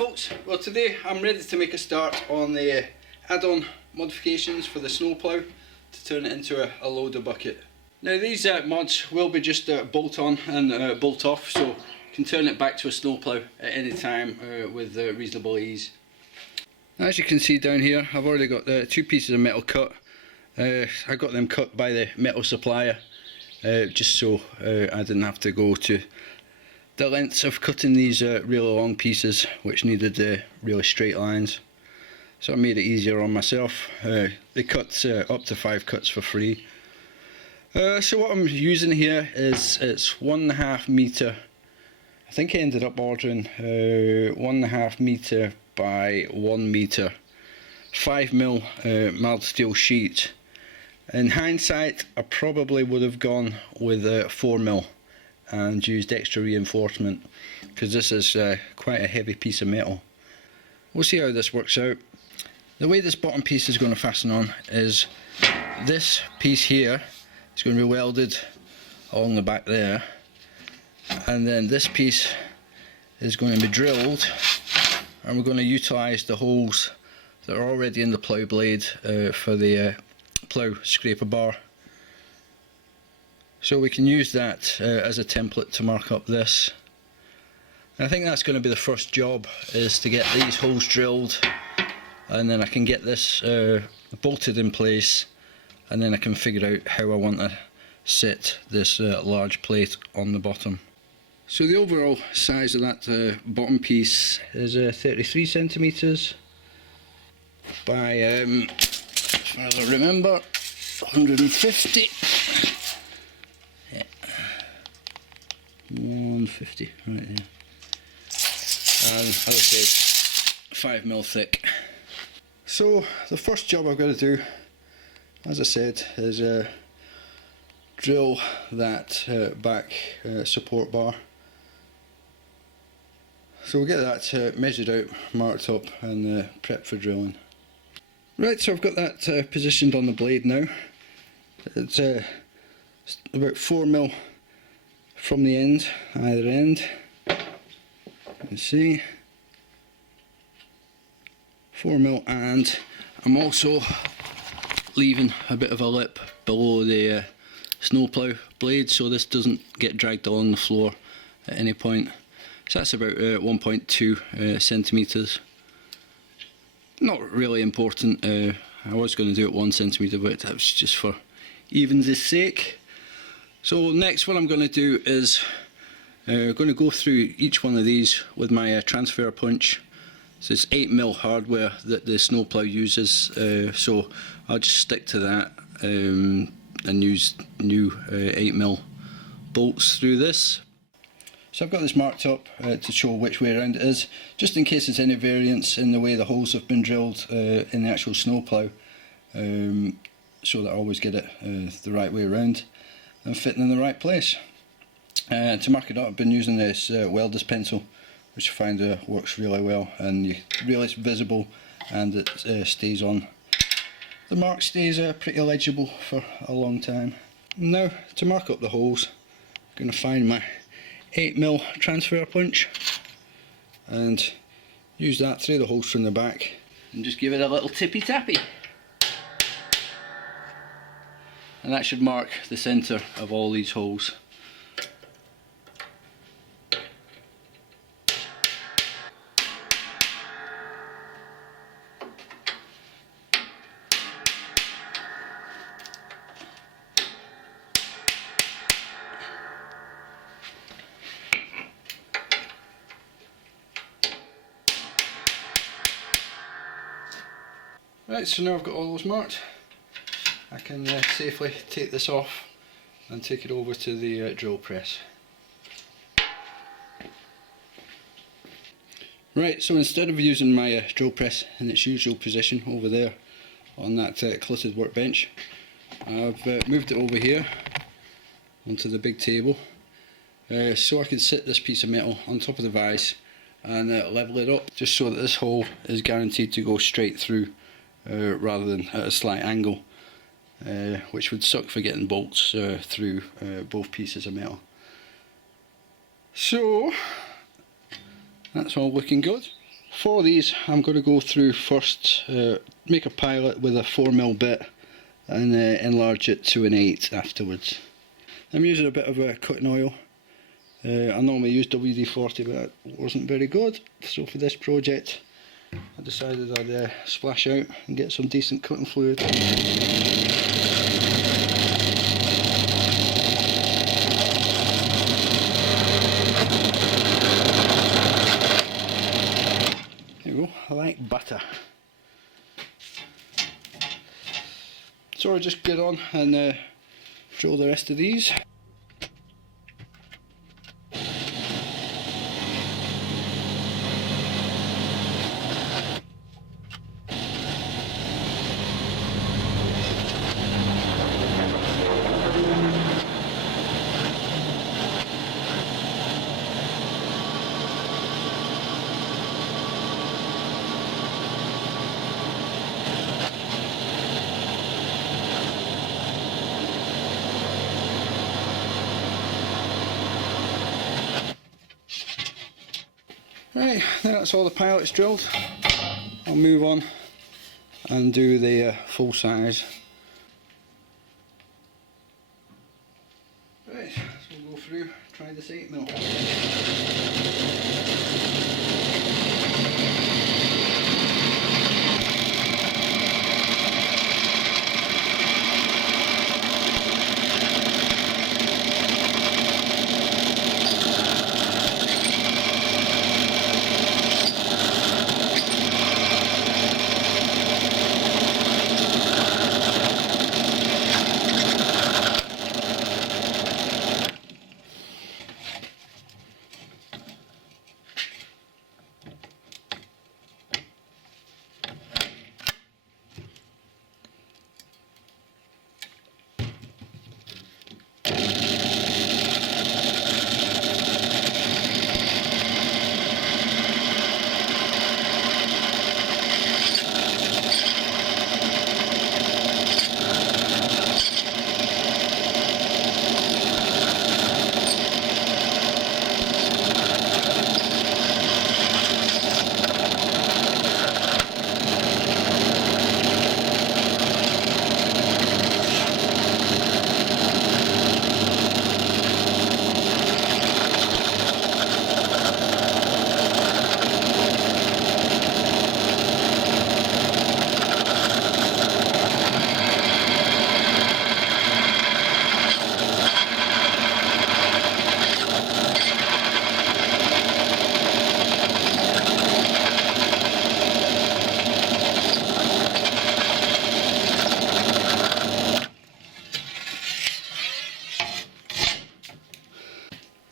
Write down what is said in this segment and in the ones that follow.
folks, well today I'm ready to make a start on the add-on modifications for the snowplow to turn it into a loader bucket. Now these mods will be just bolt on and bolt off, so you can turn it back to a snowplow at any time with reasonable ease. As you can see down here, I've already got two pieces of metal cut. I got them cut by the metal supplier just so I didn't have to go to the lengths of cutting these really long pieces which needed really straight lines. So I made it easier on myself. They cut up to 5 cuts for free. So what I'm using here is it's 1.5 metre. I think I ended up ordering 1.5 metre by 1 metre 5mm mild steel sheet. In hindsight, I probably would have gone with 4mm and used extra reinforcement because this is quite a heavy piece of metal. We'll see how this works out. The way this bottom piece is going to fasten on is this piece here is going to be welded along the back there, and then this piece is going to be drilled, and we're going to utilise the holes that are already in the plough blade for the plough scraper bar. So we can use that as a template to mark up this. And I think that's going to be the first job, is to get these holes drilled, and then I can get this bolted in place, and then I can figure out how I want to set this large plate on the bottom. So the overall size of that bottom piece is 33 centimetres by, as far as I remember, 150. Yeah. 150 right there. And as I said, 5mm thick. So the first job I've got to do, as I said, is drill that back support bar. So we'll get that measured out, marked up, and prepped for drilling. Right, so I've got that positioned on the blade now. It's about 4mm from the end, either end. You can see 4mm, and I'm also leaving a bit of a lip below the snowplow blade so this doesn't get dragged along the floor at any point. So that's about 1.2 centimetres. Not really important. I was going to do it 1 centimetre, but that was just for evens' sake. So next, what I'm going to do is going to go through each one of these with my transfer punch. So it's 8mm hardware that the snowplow uses, so I'll just stick to that and use new 8mm bolts through this. So I've got this marked up to show which way around it is, just in case there's any variance in the way the holes have been drilled in the actual snowplow, so that I always get it the right way around and fitting in the right place. To mark it up, I've been using this welder's pencil, which I find works really well, and really it's visible and it stays on. The mark stays pretty legible for a long time. Now to mark up the holes, I'm going to find my 8mm transfer punch and use that through the holes from the back and just give it a little tippy tappy, and that should mark the centre of all these holes. Right, so now I've got all those marked, I can safely take this off and take it over to the drill press. Right, so instead of using my drill press in its usual position over there on that cluttered workbench, I've moved it over here onto the big table so I can sit this piece of metal on top of the vise and level it up, just so that this hole is guaranteed to go straight through rather than at a slight angle, which would suck for getting bolts through both pieces of metal. So that's all looking good. For these I'm going to go through first, make a pilot with a 4mm bit and enlarge it to an 8 afterwards. I'm using a bit of cutting oil. I normally use WD-40 but that wasn't very good, so for this project I decided I'd splash out and get some decent cutting fluid. There you go, I like butter. So I'll just get on and drill the rest of these. Right, now that's all the pilots drilled. I'll move on and do the full size. Right, so we'll go through, try this 8mm.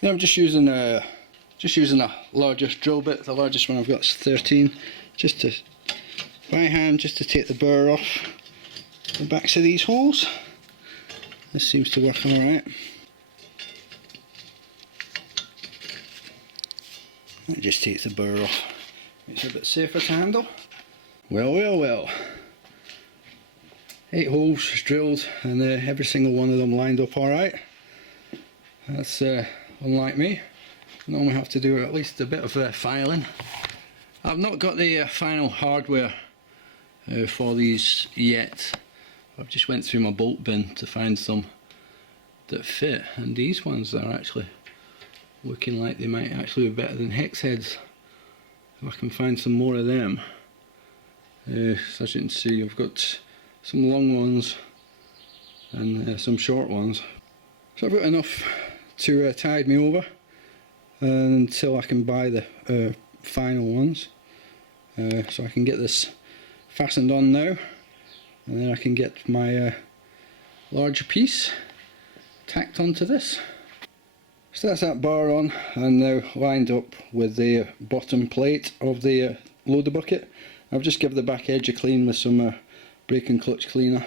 Yeah, I'm just using a larger drill bit. The largest one I've got is 13, just to by hand, just to take the burr off the backs of these holes. This seems to work alright. It just takes the burr off, makes it a bit safer to handle. Well, well, well. 8 holes drilled and every single one of them lined up alright. That's unlike me. I normally have to do at least a bit of filing. I've not got the final hardware for these yet. I've just went through my bolt bin to find some that fit, and these ones are actually looking like they might actually be better than hex heads if I can find some more of them. So as you can see, I've got some long ones and some short ones. So I've got enough to tide me over until I can buy the final ones. So I can get this fastened on now, and then I can get my larger piece tacked onto this. So that's that bar on and now lined up with the bottom plate of the loader bucket. I've just given the back edge a clean with some brake and clutch cleaner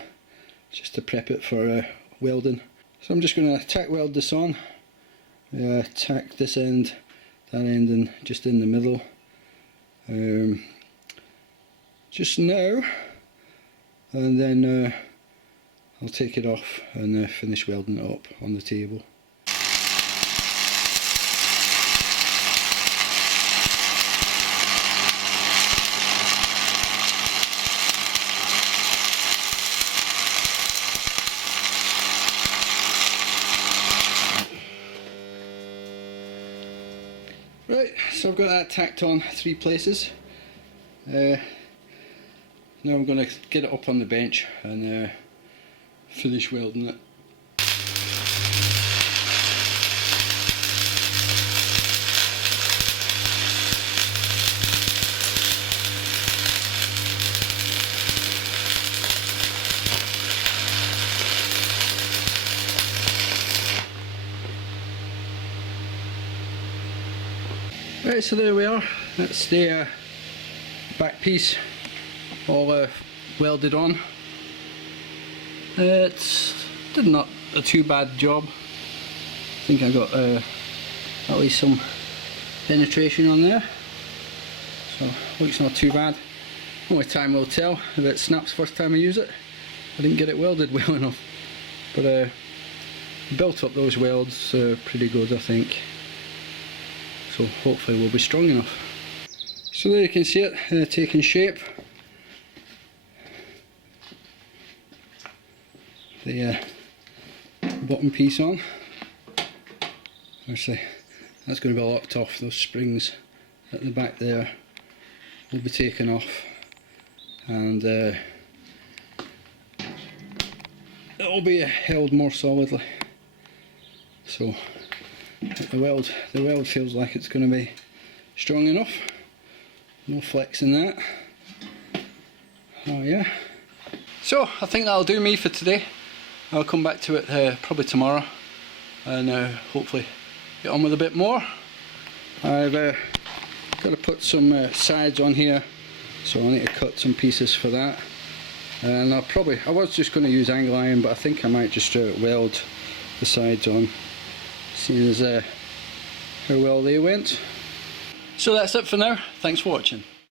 just to prep it for welding. So I'm just going to tack weld this on, tack this end, that end, and just in the middle. Just now, and then I'll take it off and finish welding it up on the table. so I've got that tacked on 3 places. Now I'm going to get it up on the bench and finish welding it. Right, so there we are. That's the back piece all welded on. It's did not a too bad job. I think I got at least some penetration on there, so looks not too bad. Only time will tell if it snaps first time I use it. I didn't get it welded well enough, but built up those welds pretty good, I think. So hopefully we'll be strong enough. So there you can see it taking shape. The bottom piece on. Obviously that's going to be locked off. Those springs at the back there will be taken off, and it will be held more solidly. So the weld feels like it's going to be strong enough. No flex in that. Oh yeah. So I think that'll do me for today. I'll come back to it probably tomorrow and hopefully get on with a bit more. I've got to put some sides on here, so I need to cut some pieces for that. And I was just going to use angle iron, but I think I might just weld the sides on, seeing as how well they went. So that's it for now. Thanks for watching.